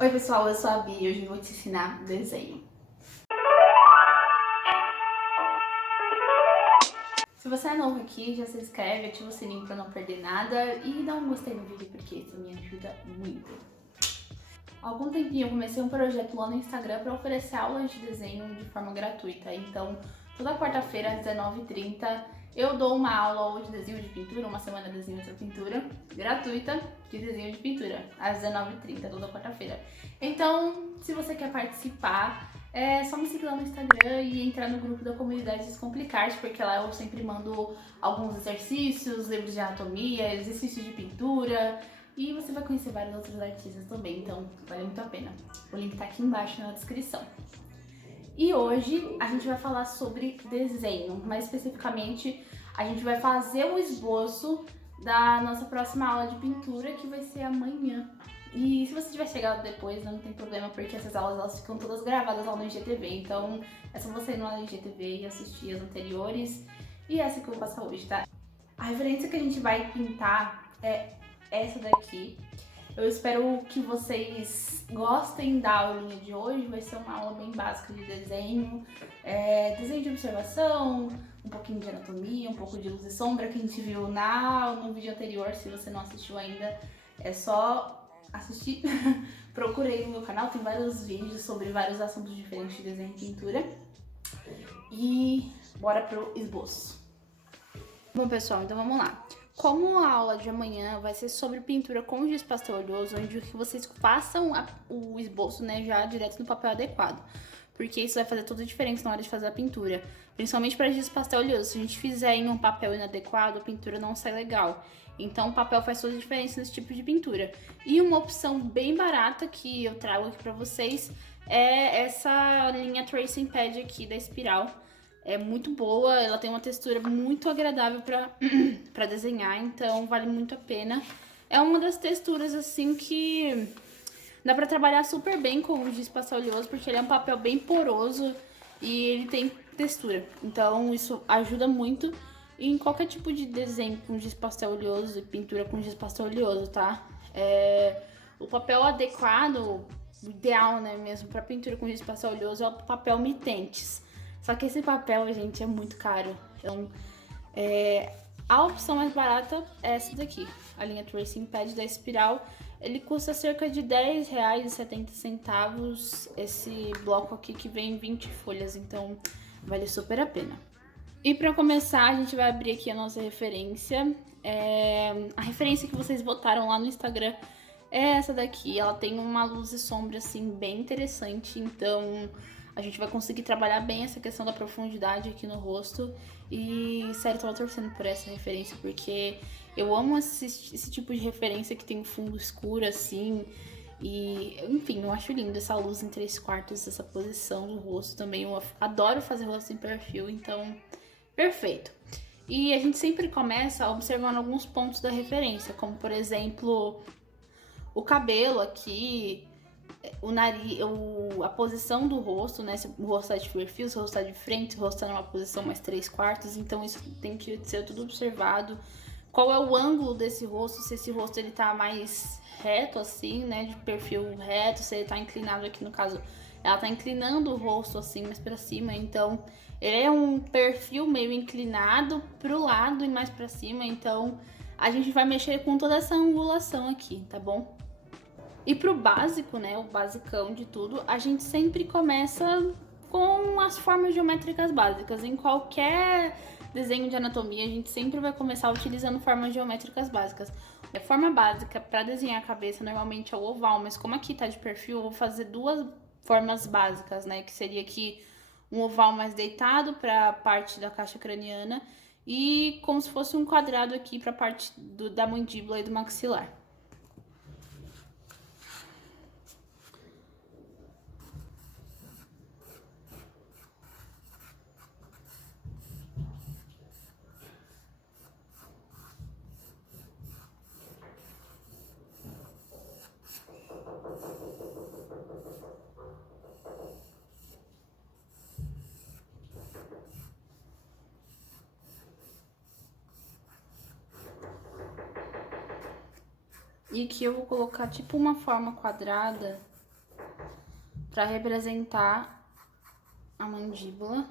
Oi pessoal, eu sou a Bia e hoje eu vou te ensinar desenho. Se você é novo aqui, já se inscreve, ativa o sininho pra não perder nada e dá um gostei no vídeo porque isso me ajuda muito. Há algum tempinho eu comecei um projeto lá no Instagram para oferecer aulas de desenho de forma gratuita. Então, toda quarta-feira às 19h30 eu dou uma aula ou de desenho de pintura, uma semana de desenho de pintura, gratuita de desenho de pintura, às 19h30, toda quarta-feira. Então, se você quer participar, é só me seguir lá no Instagram e entrar no grupo da comunidade Descomplicar, porque lá eu sempre mando alguns exercícios, livros de anatomia, exercícios de pintura, e você vai conhecer vários outros artistas também, então vale muito a pena. O link tá aqui embaixo na descrição. E hoje a gente vai falar sobre desenho, mais especificamente a gente vai fazer um esboço da nossa próxima aula de pintura, que vai ser amanhã. E se você tiver chegado depois, não tem problema, porque essas aulas elas ficam todas gravadas lá no IGTV, então é só você ir lá no IGTV e assistir as anteriores e essa que eu vou passar hoje, tá? A referência que a gente vai pintar é essa daqui. Eu espero que vocês gostem da aulinha de hoje, vai ser uma aula bem básica de desenho, desenho de observação, um pouquinho de anatomia, um pouco de luz e sombra que a gente viu no vídeo anterior. Se você não assistiu ainda, é só assistir. Procurei no meu canal, tem vários vídeos sobre vários assuntos diferentes de desenho e pintura. E bora pro esboço. Bom pessoal, então vamos lá. Como a aula de amanhã vai ser sobre pintura com giz pastel oleoso, eu indico que vocês façam o esboço, né, já direto no papel adequado, porque isso vai fazer toda a diferença na hora de fazer a pintura, principalmente para giz pastel oleoso. Se a gente fizer em um papel inadequado, a pintura não sai legal. Então o papel faz toda a diferença nesse tipo de pintura. E uma opção bem barata que eu trago aqui para vocês é essa linha Tracing Pad aqui da Espiral. É muito boa, ela tem uma textura muito agradável para desenhar, então vale muito a pena. É uma das texturas assim que dá para trabalhar super bem com o giz pastel oleoso, porque ele é um papel bem poroso e ele tem textura. Então isso ajuda muito em qualquer tipo de desenho com giz pastel oleoso e pintura com giz pastel oleoso, tá? O papel adequado, o ideal, né, mesmo para pintura com giz pastel oleoso é o papel Mitentes. Só que esse papel, gente, é muito caro. Então, a opção mais barata é essa daqui, a linha Tracing Pad da Espiral. Ele custa cerca de R$10,70 esse bloco aqui que vem 20 folhas, então vale super a pena. E para começar, a gente vai abrir aqui a nossa referência. A referência que vocês botaram lá no Instagram é essa daqui. Ela tem uma luz e sombra assim bem interessante, então a gente vai conseguir trabalhar bem essa questão da profundidade aqui no rosto. E, sério, eu tava torcendo por essa referência, porque eu amo esse tipo de referência que tem um fundo escuro, assim. E, enfim, eu acho lindo essa luz em 3/4, essa posição do rosto também. Eu adoro fazer rosto em perfil, então, perfeito. E a gente sempre começa observando alguns pontos da referência, como, por exemplo, o cabelo aqui, o nariz, a posição do rosto, né? Se o rosto tá de perfil, se o rosto tá de frente, se o rosto tá numa posição mais 3/4, então isso tem que ser tudo observado. Qual é o ângulo desse rosto, se esse rosto ele tá mais reto assim, né? De perfil reto, se ele tá inclinado aqui no caso, ela tá inclinando o rosto assim mais pra cima, então ele é um perfil meio inclinado pro lado e mais pra cima, então a gente vai mexer com toda essa angulação aqui, tá bom? E pro básico, né, o basicão de tudo, a gente sempre começa com as formas geométricas básicas. Em qualquer desenho de anatomia, a gente sempre vai começar utilizando formas geométricas básicas. A forma básica para desenhar a cabeça normalmente é o oval, mas como aqui tá de perfil, eu vou fazer duas formas básicas, né, que seria aqui um oval mais deitado para a parte da caixa craniana e como se fosse um quadrado aqui para a parte da mandíbula e do maxilar. E aqui eu vou colocar tipo uma forma quadrada para representar a mandíbula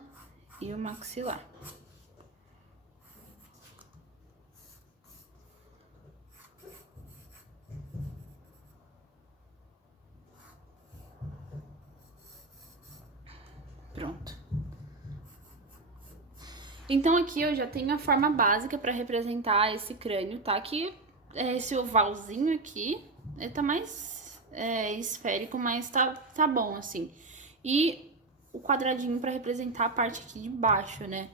e o maxilar. Pronto. Então aqui eu já tenho a forma básica para representar esse crânio, tá? Que é esse ovalzinho aqui, ele tá mais esférico, mas tá bom assim. E o quadradinho para representar a parte aqui de baixo, né?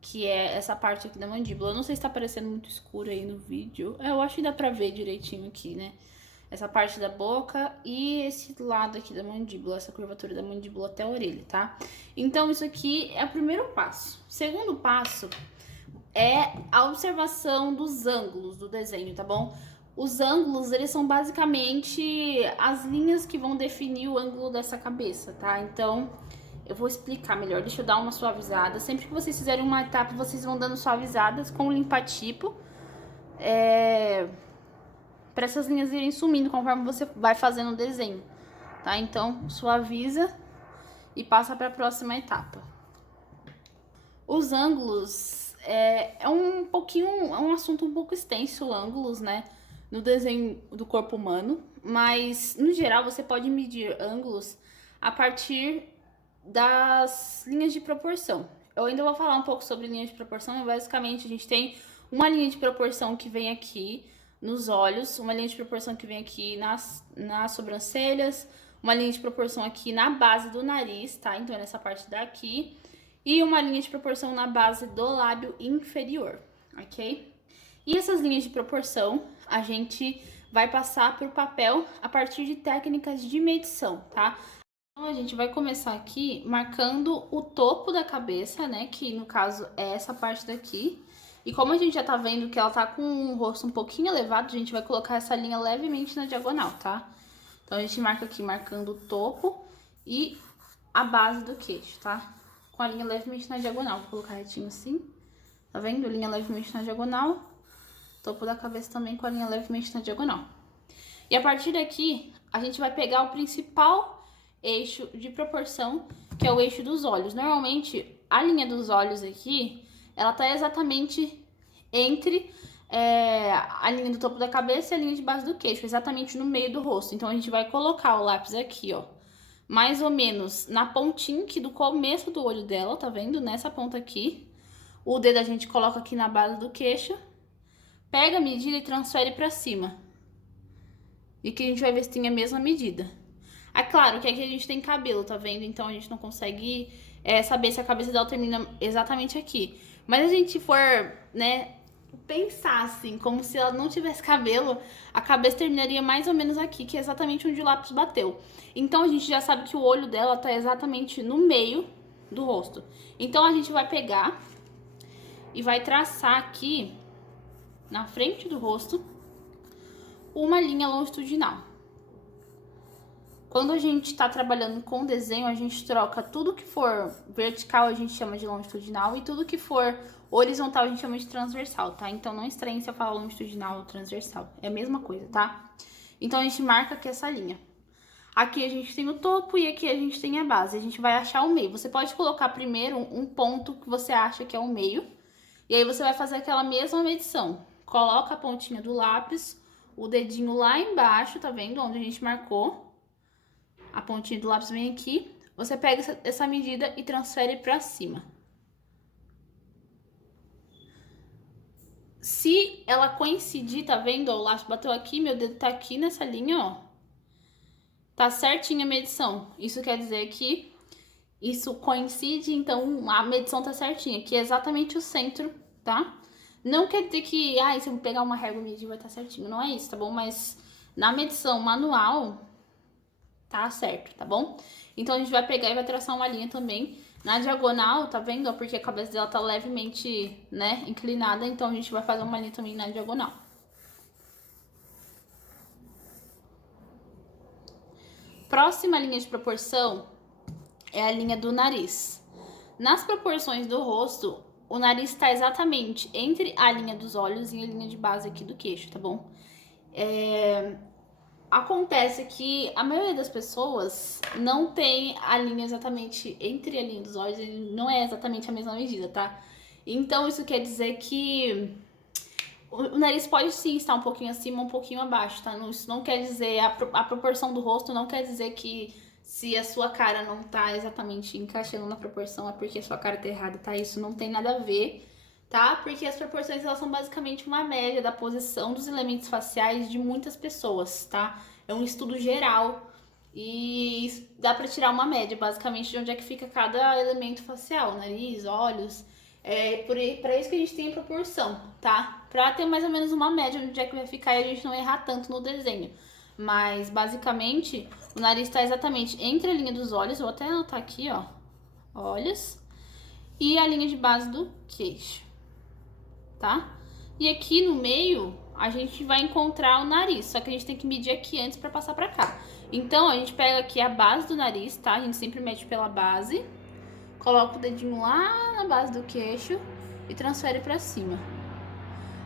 Que é essa parte aqui da mandíbula. Eu não sei se tá parecendo muito escuro aí no vídeo. Eu acho que dá pra ver direitinho aqui, né? Essa parte da boca e esse lado aqui da mandíbula, essa curvatura da mandíbula até a orelha, tá? Então, isso aqui é o primeiro passo. O segundo passo é a observação dos ângulos do desenho, tá bom? Os ângulos, eles são basicamente as linhas que vão definir o ângulo dessa cabeça, tá? Então, eu vou explicar melhor. Deixa eu dar uma suavizada. Sempre que vocês fizerem uma etapa, vocês vão dando suavizadas com o limpa-tipo. Para essas linhas irem sumindo conforme você vai fazendo o desenho, tá? Então, suaviza e passa para a próxima etapa. Os ângulos é um assunto um pouco extenso, ângulos, né? No desenho do corpo humano, mas no geral você pode medir ângulos a partir das linhas de proporção. Eu ainda vou falar um pouco sobre linhas de proporção, mas basicamente a gente tem uma linha de proporção que vem aqui nos olhos, uma linha de proporção que vem aqui nas sobrancelhas, uma linha de proporção aqui na base do nariz, tá? Então é nessa parte daqui. E uma linha de proporção na base do lábio inferior, ok? E essas linhas de proporção a gente vai passar por papel a partir de técnicas de medição, tá? Então a gente vai começar aqui marcando o topo da cabeça, né? Que no caso é essa parte daqui. E como a gente já tá vendo que ela tá com o rosto um pouquinho elevado, a gente vai colocar essa linha levemente na diagonal, tá? Então a gente marca aqui, marcando o topo e a base do queixo, tá? Com a linha levemente na diagonal. Vou colocar retinho assim, tá vendo? Linha levemente na diagonal. Topo da cabeça também com a linha levemente na diagonal. E a partir daqui, a gente vai pegar o principal eixo de proporção, que é o eixo dos olhos. Normalmente, a linha dos olhos aqui, ela tá exatamente entre a linha do topo da cabeça e a linha de base do queixo, exatamente no meio do rosto. Então, a gente vai colocar o lápis aqui, ó, mais ou menos na pontinha aqui do começo do olho dela, tá vendo? Nessa ponta aqui. O dedo a gente coloca aqui na base do queixo, pega a medida e transfere pra cima. E que a gente vai ver se tem a mesma medida. É claro que aqui a gente tem cabelo, tá vendo? Então a gente não consegue saber se a cabeça dela termina exatamente aqui. Mas se a gente for, né, pensar assim, como se ela não tivesse cabelo, a cabeça terminaria mais ou menos aqui, que é exatamente onde o lápis bateu. Então a gente já sabe que o olho dela tá exatamente no meio do rosto. Então a gente vai pegar e vai traçar aqui, na frente do rosto, uma linha longitudinal. Quando a gente tá trabalhando com desenho, a gente troca tudo que for vertical, a gente chama de longitudinal, e tudo que for horizontal, a gente chama de transversal, tá? Então, não estranhe se eu falar longitudinal ou transversal. É a mesma coisa, tá? Então, a gente marca aqui essa linha. Aqui a gente tem o topo e aqui a gente tem a base. A gente vai achar o meio. Você pode colocar primeiro um ponto que você acha que é o meio. E aí, você vai fazer aquela mesma medição. Coloca a pontinha do lápis, o dedinho lá embaixo, tá vendo? Onde a gente marcou. A pontinha do lápis vem aqui. Você pega essa medida e transfere pra cima. Se ela coincidir, tá vendo? Ó, o lápis bateu aqui, meu dedo tá aqui nessa linha, ó. Tá certinha a medição. Isso quer dizer que isso coincide, então a medição tá certinha. Que é exatamente o centro, tá? Não quer dizer que, se eu pegar uma régua e medir vai estar certinho. Não é isso, tá bom? Mas na medição manual tá certo, tá bom? Então a gente vai pegar e vai traçar uma linha também na diagonal, tá vendo? Porque a cabeça dela tá levemente, né, inclinada, então a gente vai fazer uma linha também na diagonal. Próxima linha de proporção é a linha do nariz. Nas proporções do rosto, o nariz está exatamente entre a linha dos olhos e a linha de base aqui do queixo, tá bom? acontece que a maioria das pessoas não tem a linha exatamente entre a linha dos olhos, não é exatamente a mesma medida, tá? Então isso quer dizer que o nariz pode sim estar um pouquinho acima, um pouquinho abaixo, tá? Isso não quer dizer, a proporção do rosto não quer dizer que se a sua cara não tá exatamente encaixando na proporção é porque a sua cara tá errada, tá? Isso não tem nada a ver, tá? Porque as proporções, elas são basicamente uma média da posição dos elementos faciais de muitas pessoas, tá? É um estudo geral e dá pra tirar uma média, basicamente, de onde é que fica cada elemento facial, nariz, olhos. Pra isso que a gente tem a proporção, tá? Pra ter mais ou menos uma média onde é que vai ficar e a gente não errar tanto no desenho. Mas, basicamente, o nariz tá exatamente entre a linha dos olhos, vou até anotar aqui, ó, olhos, e a linha de base do queixo, tá? E aqui no meio, a gente vai encontrar o nariz, só que a gente tem que medir aqui antes pra passar pra cá. Então, a gente pega aqui a base do nariz, tá? A gente sempre mede pela base. Coloca o dedinho lá na base do queixo e transfere pra cima.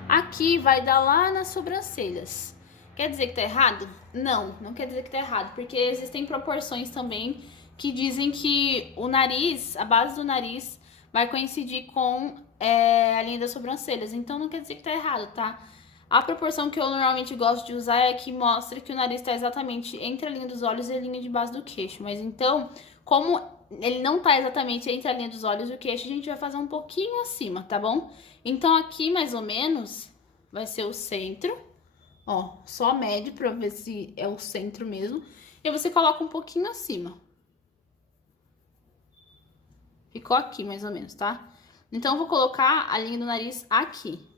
Aqui vai dar lá nas sobrancelhas. Quer dizer que tá errado? Não, não quer dizer que tá errado, porque existem proporções também que dizem que o nariz, a base do nariz, vai coincidir com a linha das sobrancelhas. Então não quer dizer que tá errado, tá? A proporção que eu normalmente gosto de usar é que mostra que o nariz está exatamente entre a linha dos olhos e a linha de base do queixo. Mas então, como ele não tá exatamente entre a linha dos olhos e o queixo, a gente vai fazer um pouquinho acima, tá bom? Então aqui, mais ou menos, vai ser o centro. Ó, só mede pra ver se é o centro mesmo. E você coloca um pouquinho acima. Ficou aqui, mais ou menos, tá? Então eu vou colocar a linha do nariz aqui.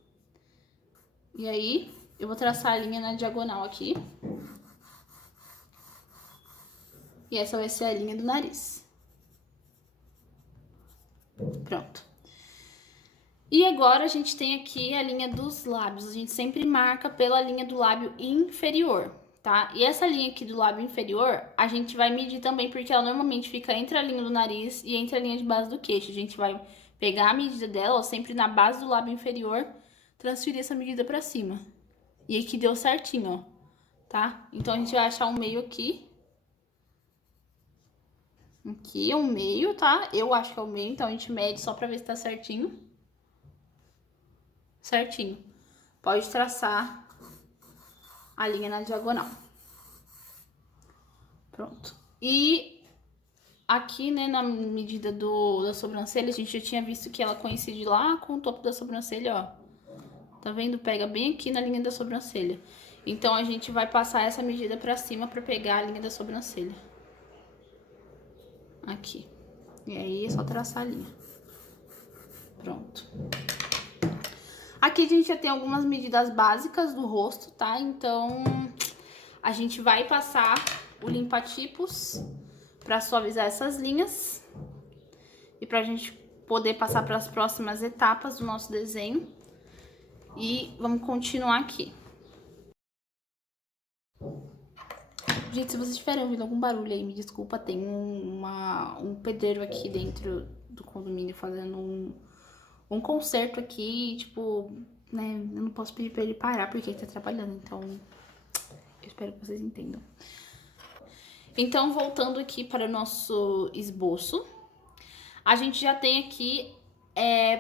E aí, eu vou traçar a linha na diagonal aqui. E essa vai ser a linha do nariz. Pronto. E agora a gente tem aqui a linha dos lábios. A gente sempre marca pela linha do lábio inferior, tá? E essa linha aqui do lábio inferior, a gente vai medir também, porque ela normalmente fica entre a linha do nariz e entre a linha de base do queixo. A gente vai pegar a medida dela, ó, sempre na base do lábio inferior, transferir essa medida pra cima. E aqui deu certinho, ó, tá? Então a gente vai achar um meio aqui. Aqui é um meio, tá? Eu acho que é o meio, então a gente mede só pra ver se tá certinho. Certinho. Pode traçar a linha na diagonal. Pronto. E aqui, né, na medida da sobrancelha, a gente já tinha visto que ela coincide lá com o topo da sobrancelha, ó. Tá vendo? Pega bem aqui na linha da sobrancelha. Então, a gente vai passar essa medida pra cima pra pegar a linha da sobrancelha. Aqui. E aí, é só traçar a linha. Pronto. Aqui a gente já tem algumas medidas básicas do rosto, tá? Então, a gente vai passar o limpa-tipos pra suavizar essas linhas. E pra gente poder passar para as próximas etapas do nosso desenho. E vamos continuar aqui. Gente, se vocês estiverem ouvindo algum barulho aí, me desculpa, tem um pedreiro aqui dentro do condomínio fazendo um concerto aqui, tipo, né, eu não posso pedir pra ele parar porque ele tá trabalhando, então eu espero que vocês entendam. Então, voltando aqui para o nosso esboço, a gente já tem aqui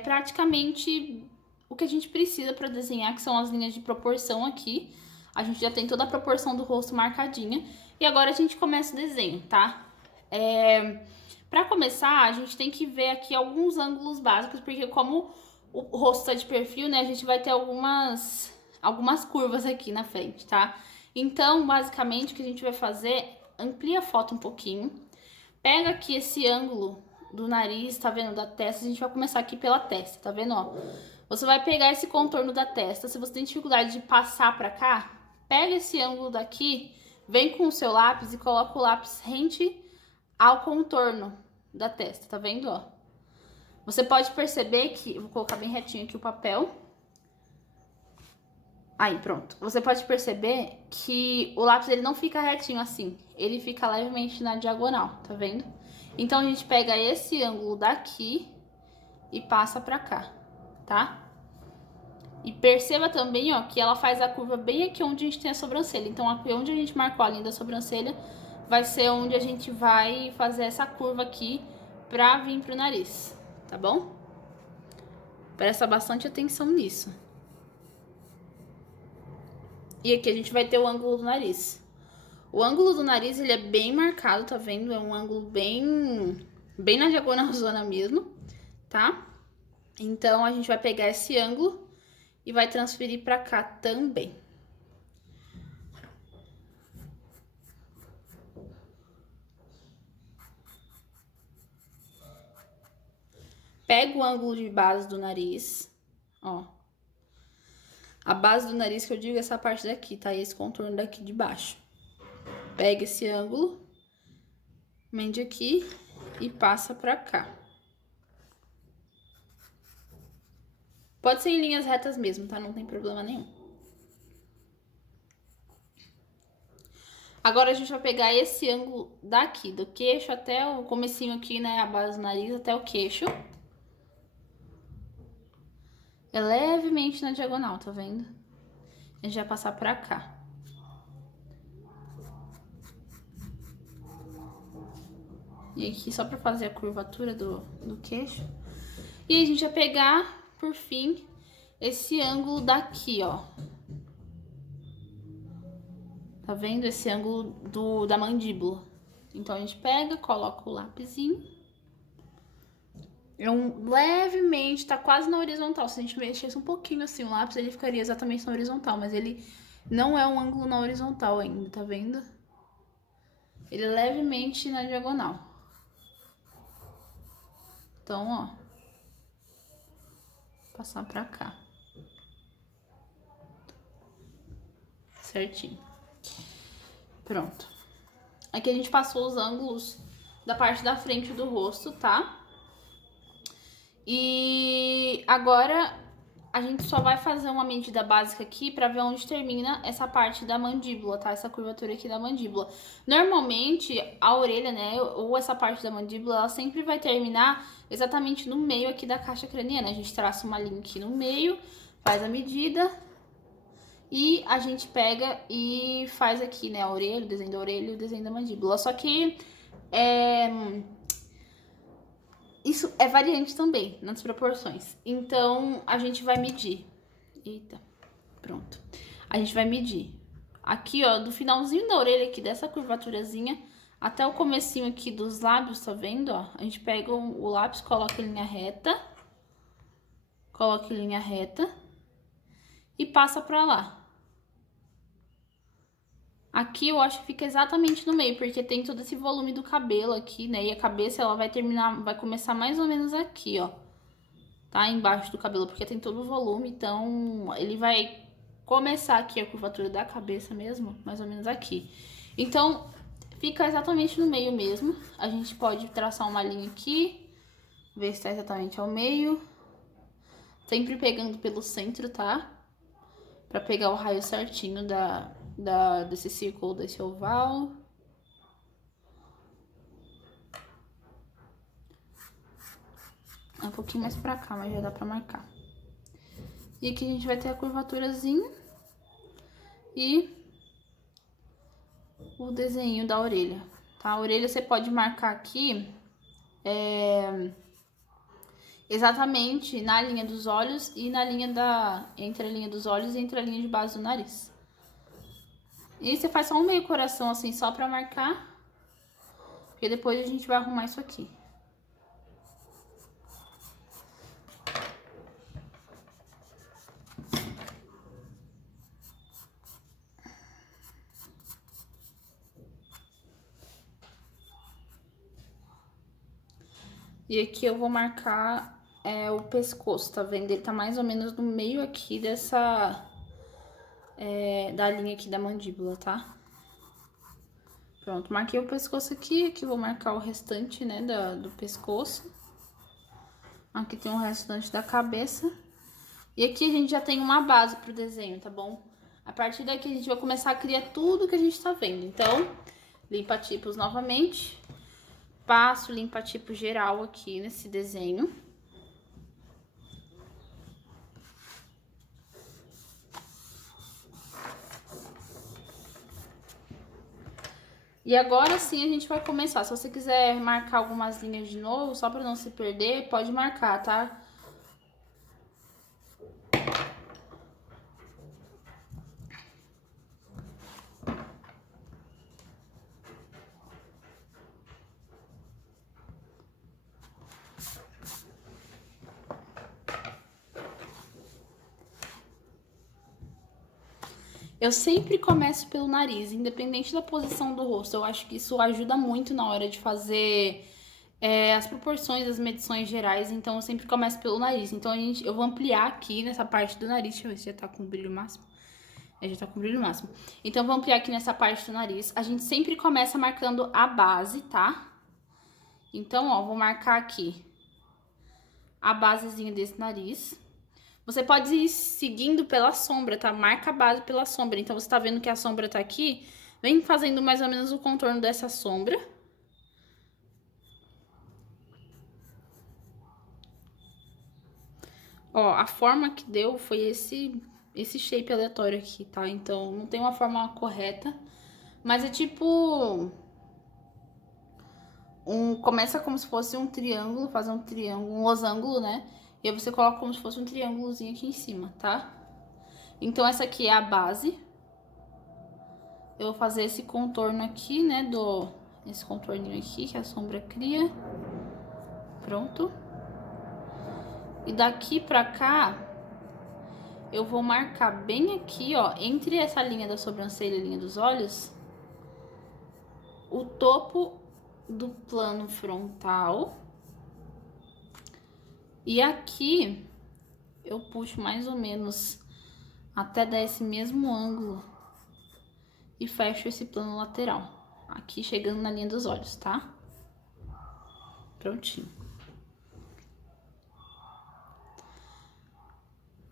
praticamente o que a gente precisa para desenhar, que são as linhas de proporção aqui. A gente já tem toda a proporção do rosto marcadinha. E agora a gente começa o desenho, tá? Para começar, a gente tem que ver aqui alguns ângulos básicos, porque como o rosto tá de perfil, né, a gente vai ter algumas curvas aqui na frente, tá? Então, basicamente, o que a gente vai fazer, amplia a foto um pouquinho, pega aqui esse ângulo do nariz, tá vendo, da testa, a gente vai começar aqui pela testa, tá vendo, ó? Você vai pegar esse contorno da testa, se você tem dificuldade de passar pra cá, pega esse ângulo daqui, vem com o seu lápis e coloca o lápis rente ao contorno da testa, tá vendo, ó? Você pode perceber que, eu vou colocar bem retinho aqui o papel. Aí, pronto. Você pode perceber que o lápis, ele não fica retinho assim, ele fica levemente na diagonal, tá vendo? Então, a gente pega esse ângulo daqui e passa pra cá, tá? E perceba também, ó, que ela faz a curva bem aqui onde a gente tem a sobrancelha. Então, aqui onde a gente marcou a linha da sobrancelha, vai ser onde a gente vai fazer essa curva aqui pra vir pro nariz, tá bom? Presta bastante atenção nisso. E aqui a gente vai ter o ângulo do nariz. O ângulo do nariz, ele é bem marcado, tá vendo? É um ângulo bem na diagonal zona mesmo, tá? Então, a gente vai pegar esse ângulo e vai transferir pra cá também. Pega o ângulo de base do nariz, ó. A base do nariz que eu digo é essa parte daqui, tá? E esse contorno daqui de baixo. Pega esse ângulo, mende aqui e passa pra cá. Pode ser em linhas retas mesmo, tá? Não tem problema nenhum. Agora a gente vai pegar esse ângulo daqui, do queixo até o comecinho aqui, né? A base do nariz até o queixo. É levemente na diagonal, tá vendo? A gente vai passar pra cá. E aqui só pra fazer a curvatura do queixo. E a gente vai pegar, por fim, esse ângulo daqui, ó. Tá vendo? Esse ângulo da mandíbula. Então, a gente pega, coloca o lapisinho. Levemente, tá quase na horizontal. Se a gente mexesse um pouquinho assim o lápis, ele ficaria exatamente na horizontal. Mas ele não é um ângulo na horizontal ainda, tá vendo? Ele é levemente na diagonal. Então, ó. Passar pra cá. Certinho. Pronto. Aqui a gente passou os ângulos da parte da frente do rosto, tá? E agora a gente só vai fazer uma medida básica aqui pra ver onde termina essa parte da mandíbula, tá? Essa curvatura aqui da mandíbula. Normalmente, a orelha, né, ou essa parte da mandíbula, ela sempre vai terminar exatamente no meio aqui da caixa craniana. A gente traça uma linha aqui no meio, faz a medida e a gente pega e faz aqui, né, a orelha, o desenho da orelha e o desenho da mandíbula. Só que isso é variante também, nas proporções. Então, a gente vai medir. Eita, pronto. A gente vai medir. Aqui, ó, do finalzinho da orelha aqui, dessa curvaturazinha, até o comecinho aqui dos lábios, tá vendo, ó? A gente pega o lápis, coloca em linha reta. Coloca em linha reta. E passa pra lá. Aqui eu acho que fica exatamente no meio, porque tem todo esse volume do cabelo aqui, né? E a cabeça, ela vai terminar, vai começar mais ou menos aqui, ó. Tá? Embaixo do cabelo, porque tem todo o volume, então ele vai começar aqui a curvatura da cabeça mesmo, mais ou menos aqui. Então, fica exatamente no meio mesmo. A gente pode traçar uma linha aqui, ver se tá exatamente ao meio. Sempre pegando pelo centro, tá? Pra pegar o raio certinho desse círculo, desse oval. É um pouquinho mais pra cá, mas já dá pra marcar. E aqui a gente vai ter a curvaturazinha e o desenho da orelha, tá? A orelha você pode marcar aqui exatamente na linha dos olhos e na linha entre a linha dos olhos e entre a linha de base do nariz. E você faz só um meio coração assim, só pra marcar, porque depois a gente vai arrumar isso aqui. E aqui eu vou marcar o pescoço, tá vendo? Ele tá mais ou menos no meio aqui dessa... da linha aqui da mandíbula, tá? Pronto, marquei o pescoço aqui vou marcar o restante, né, do pescoço. Aqui tem o restante da cabeça. E aqui a gente já tem uma base pro desenho, tá bom? A partir daqui a gente vai começar a criar tudo que a gente tá vendo. Então, limpa-tipos novamente. Passo limpa-tipo geral aqui nesse desenho. E agora sim a gente vai começar. Se você quiser marcar algumas linhas de novo, só pra não se perder, pode marcar, tá? Eu sempre começo pelo nariz, independente da posição do rosto. Eu acho que isso ajuda muito na hora de fazer as proporções, as medições gerais. Então, eu sempre começo pelo nariz. Então, eu vou ampliar aqui nessa parte do nariz. Deixa eu ver se já tá com o brilho máximo. Já tá com o brilho máximo. Então, eu vou ampliar aqui nessa parte do nariz. A gente sempre começa marcando a base, tá? Então, ó, vou marcar aqui a basezinha desse nariz. Você pode ir seguindo pela sombra, tá? Marca a base pela sombra. Então, você tá vendo que a sombra tá aqui? Vem fazendo mais ou menos o contorno dessa sombra. Ó, a forma que deu foi esse shape aleatório aqui, tá? Então, não tem uma forma correta. Mas é tipo... começa como se fosse um triângulo, fazer um triângulo, um losango, né? E aí você coloca como se fosse um triângulozinho aqui em cima, tá? Então, essa aqui é a base. Eu vou fazer esse contorno aqui, né, esse contorninho aqui que a sombra cria. Pronto. E daqui pra cá, eu vou marcar bem aqui, ó, entre essa linha da sobrancelha e a linha dos olhos, o topo do plano frontal. E aqui, eu puxo mais ou menos até dar esse mesmo ângulo e fecho esse plano lateral. Aqui chegando na linha dos olhos, tá? Prontinho.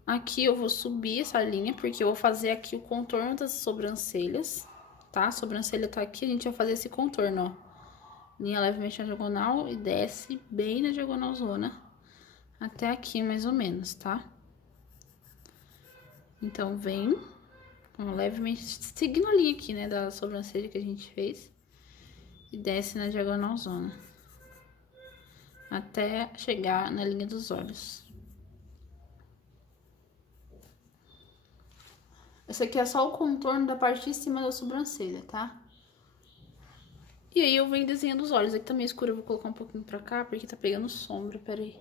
Aqui eu vou subir essa linha, porque eu vou fazer aqui o contorno das sobrancelhas, tá? A sobrancelha tá aqui, a gente vai fazer esse contorno, ó. Linha levemente na diagonal e desce bem na diagonalzona, até aqui mais ou menos, tá? Então, vem, ó, levemente, seguindo a linha aqui, né, da sobrancelha que a gente fez. E desce na diagonalzona, até chegar na linha dos olhos. Esse aqui é só o contorno da parte de cima da sobrancelha, tá? E aí eu venho desenhando os olhos. Aqui tá meio escuro, eu vou colocar um pouquinho pra cá, porque tá pegando sombra, peraí.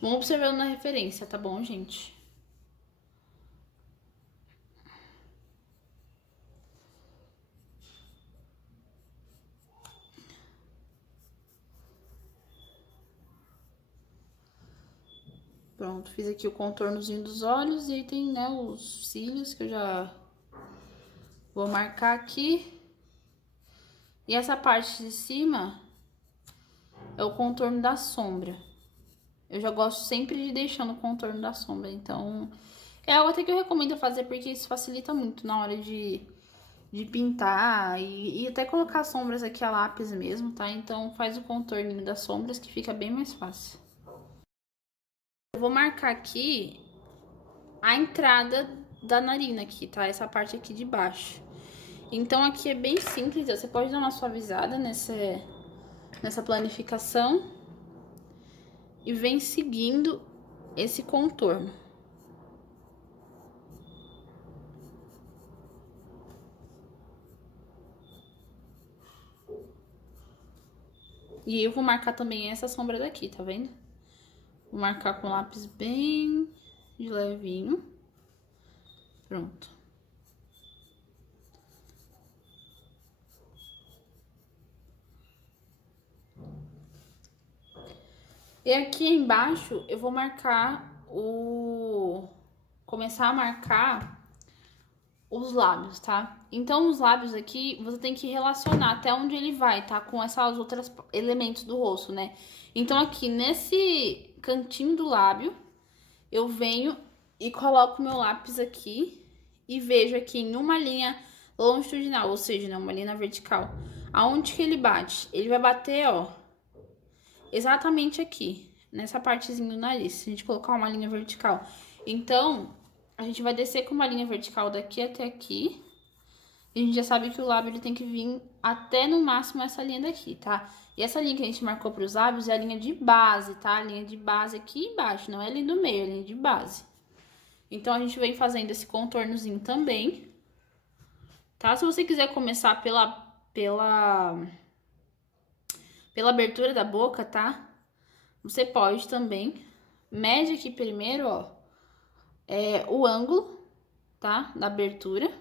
Vamos observando na referência, tá bom, gente? Pronto, fiz aqui o contornozinho dos olhos e aí tem, né, os cílios que eu já vou marcar aqui. E essa parte de cima é o contorno da sombra. Eu já gosto sempre de deixar no contorno da sombra, então... É algo até que eu recomendo fazer, porque isso facilita muito na hora de pintar e até colocar sombras aqui a lápis mesmo, tá? Então faz o contorninho das sombras que fica bem mais fácil. Eu vou marcar aqui a entrada da narina aqui, tá? Essa parte aqui de baixo. Então aqui é bem simples, você pode dar uma suavizada nessa planificação e vem seguindo esse contorno. E eu vou marcar também essa sombra daqui, tá vendo? Vou marcar com lápis bem de levinho. Pronto. E aqui embaixo eu vou marcar começar a marcar os lábios, tá? Então, os lábios aqui, você tem que relacionar até onde ele vai, tá? Com essas outras elementos do rosto, né? Então, aqui nesse cantinho do lábio, eu venho e coloco meu lápis aqui e vejo aqui em uma linha longitudinal, ou seja, né, uma linha vertical. Aonde que ele bate? Ele vai bater, ó, exatamente aqui, nessa partezinha do nariz, se a gente colocar uma linha vertical. Então, a gente vai descer com uma linha vertical daqui até aqui, E a gente já sabe que o lábio ele tem que vir até no máximo essa linha daqui, tá? E essa linha que a gente marcou para os lábios é a linha de base, tá? A linha de base aqui embaixo, não é a linha do meio, é a linha de base. Então, a gente vem fazendo esse contornozinho também, tá? Se você quiser começar pela abertura da boca, tá? Você pode também. Mede aqui primeiro, ó, o ângulo, tá? Da abertura.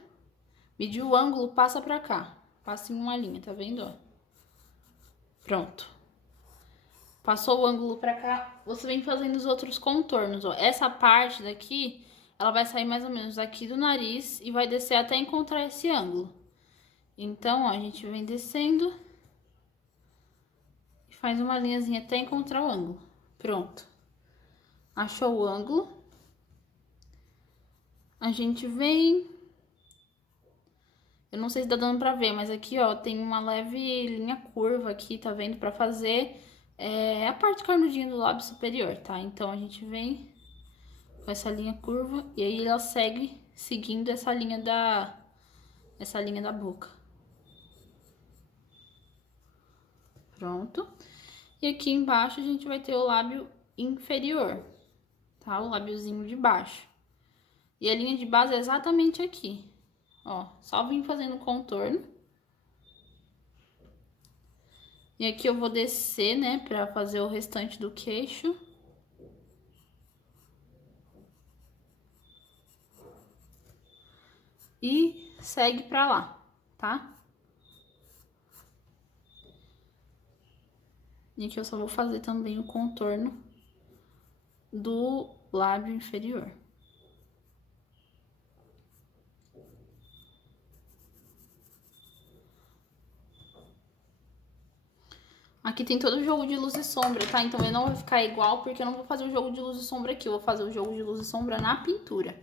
Mediu o ângulo, passa pra cá. Passa em uma linha, tá vendo, ó? Pronto. Passou o ângulo pra cá, você vem fazendo os outros contornos, ó. Essa parte daqui, ela vai sair mais ou menos aqui do nariz e vai descer até encontrar esse ângulo. Então, ó, a gente vem descendo e faz uma linhazinha até encontrar o ângulo. Pronto. Achou o ângulo. A gente vem... Eu não sei se tá dando pra ver, mas aqui, ó, tem uma leve linha curva aqui, tá vendo? Pra fazer a parte carnudinha do lábio superior, tá? Então, a gente vem com essa linha curva e aí ela segue seguindo essa linha da boca. Pronto. E aqui embaixo a gente vai ter o lábio inferior, tá? O lábiozinho de baixo. E a linha de base é exatamente aqui. Ó, só vim fazendo contorno. E aqui eu vou descer, né, pra fazer o restante do queixo. E segue pra lá, tá? E aqui eu só vou fazer também o contorno do lábio inferior. Aqui tem todo o jogo de luz e sombra, tá? Então ele não vai ficar igual, porque eu não vou fazer o jogo de luz e sombra aqui. Eu vou fazer o jogo de luz e sombra na pintura.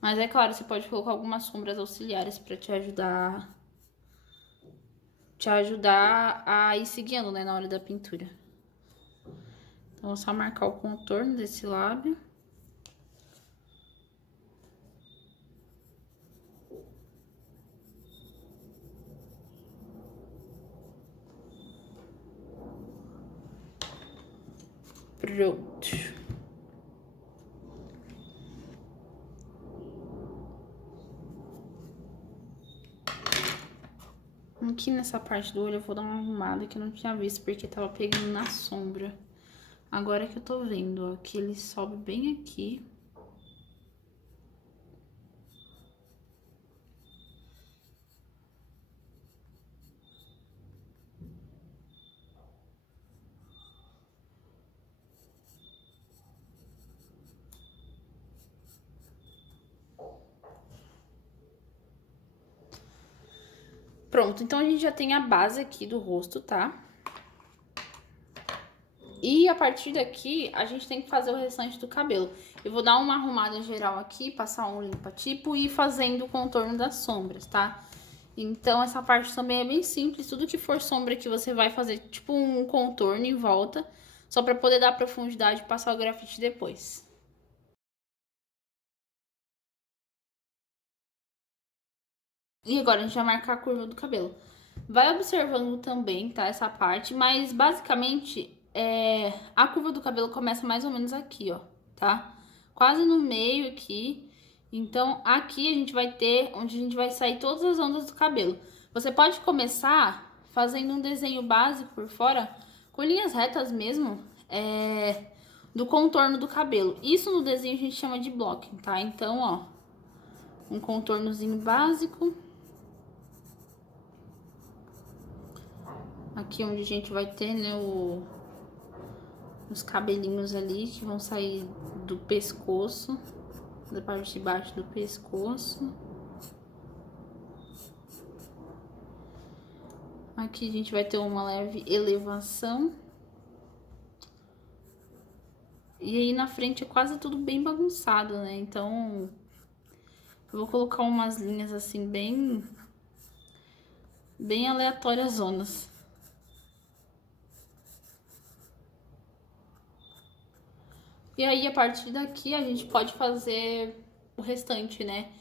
Mas é claro, você pode colocar algumas sombras auxiliares pra te ajudar a ir seguindo, né, na hora da pintura. Então, vou só marcar o contorno desse lábio. Pronto. Aqui nessa parte do olho eu vou dar uma arrumada que eu não tinha visto, porque tava pegando na sombra. Agora que eu tô vendo, ó, que ele sobe bem aqui. Pronto, então a gente já tem a base aqui do rosto, tá? E a partir daqui, a gente tem que fazer o restante do cabelo. Eu vou dar uma arrumada geral aqui, passar um limpa-tipo e ir fazendo o contorno das sombras, tá? Então, essa parte também é bem simples. Tudo que for sombra que você vai fazer, tipo um contorno em volta, só pra poder dar profundidade e passar o grafite depois. E agora a gente vai marcar a curva do cabelo. Vai observando também, tá, essa parte, mas basicamente a curva do cabelo começa mais ou menos aqui, ó, tá? Quase no meio aqui. Então, aqui a gente vai ter onde a gente vai sair todas as ondas do cabelo. Você pode começar fazendo um desenho básico por fora, com linhas retas mesmo, do contorno do cabelo. Isso no desenho a gente chama de blocking, tá? Então, ó, um contornozinho básico. Aqui onde a gente vai ter, né, os cabelinhos ali que vão sair do pescoço, da parte de baixo do pescoço. Aqui a gente vai ter uma leve elevação. E aí na frente é quase tudo bem bagunçado, né? Então, eu vou colocar umas linhas assim bem aleatórias zonas. E aí, a partir daqui, a gente pode fazer o restante, né?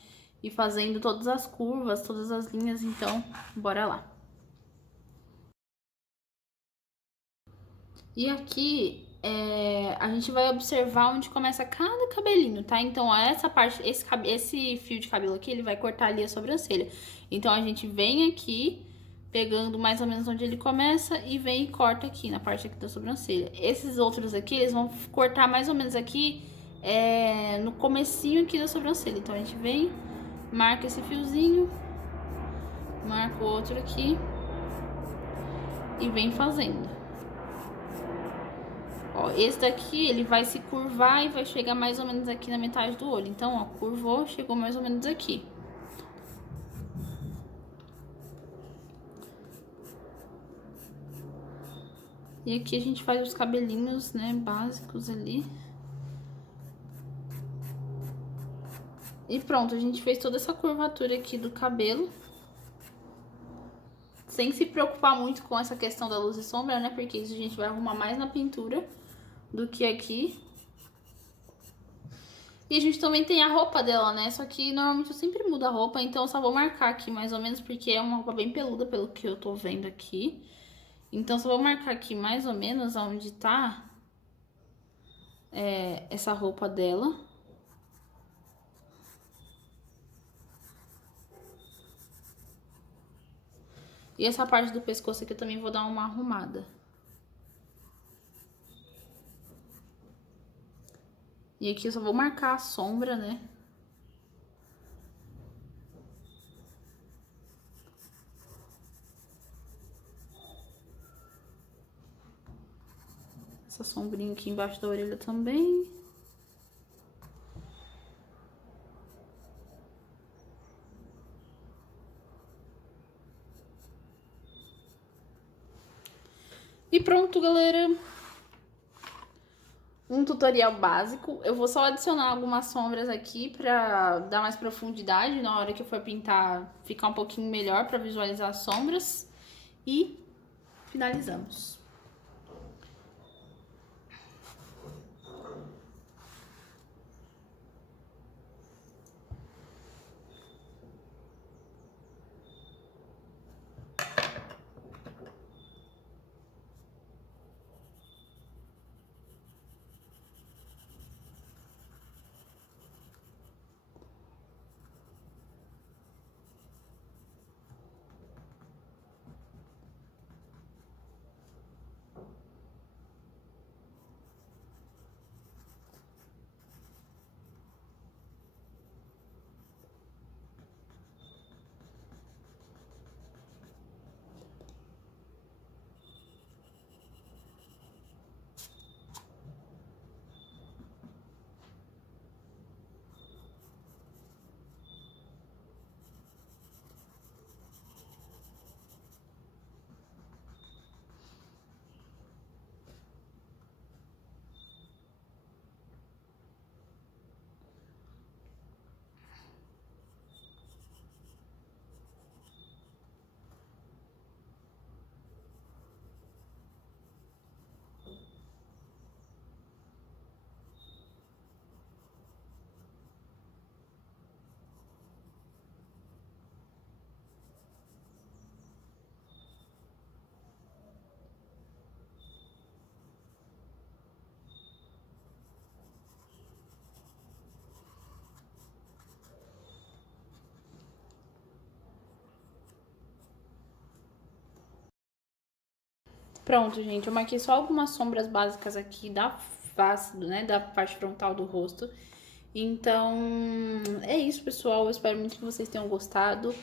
e fazendo todas as curvas, todas as linhas, então bora lá. E aqui a gente vai observar onde começa cada cabelinho, tá? Então essa parte, esse fio de cabelo aqui, ele vai cortar ali a sobrancelha. Então a gente vem aqui, pegando mais ou menos onde ele começa e vem e corta aqui, na parte aqui da sobrancelha. Esses outros aqui, eles vão cortar mais ou menos aqui no comecinho aqui da sobrancelha. Então a gente vem, marca esse fiozinho, marca o outro aqui e vem fazendo. Ó, esse daqui, ele vai se curvar e vai chegar mais ou menos aqui na metade do olho. Então, ó, curvou, chegou mais ou menos aqui. E aqui a gente faz os cabelinhos, né, básicos ali. E pronto, a gente fez toda essa curvatura aqui do cabelo. Sem se preocupar muito com essa questão da luz e sombra, né, porque isso a gente vai arrumar mais na pintura do que aqui. E a gente também tem a roupa dela, né? Só que normalmente eu sempre mudo a roupa, então eu só vou marcar aqui mais ou menos, porque é uma roupa bem peluda, pelo que eu tô vendo aqui. Então só vou marcar aqui mais ou menos onde tá essa roupa dela. E essa parte do pescoço aqui eu também vou dar uma arrumada. E aqui eu só vou marcar a sombra, né? Essa sombrinha aqui embaixo da orelha também. E pronto, galera. Um tutorial básico. Eu vou só adicionar algumas sombras aqui pra dar mais profundidade na hora que eu for pintar, ficar um pouquinho melhor pra visualizar as sombras. E finalizamos. Pronto, gente, eu marquei só algumas sombras básicas aqui da face, né, da parte frontal do rosto. Então, é isso, pessoal. Eu espero muito que vocês tenham gostado.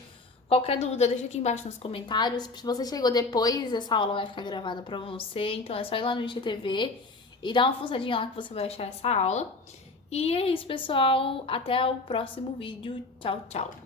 Qualquer dúvida, deixa aqui embaixo nos comentários. Se você chegou depois, essa aula vai ficar gravada pra você. Então, é só ir lá no IGTV e dar uma fuçadinha lá que você vai achar essa aula. E é isso, pessoal. Até o próximo vídeo. Tchau, tchau.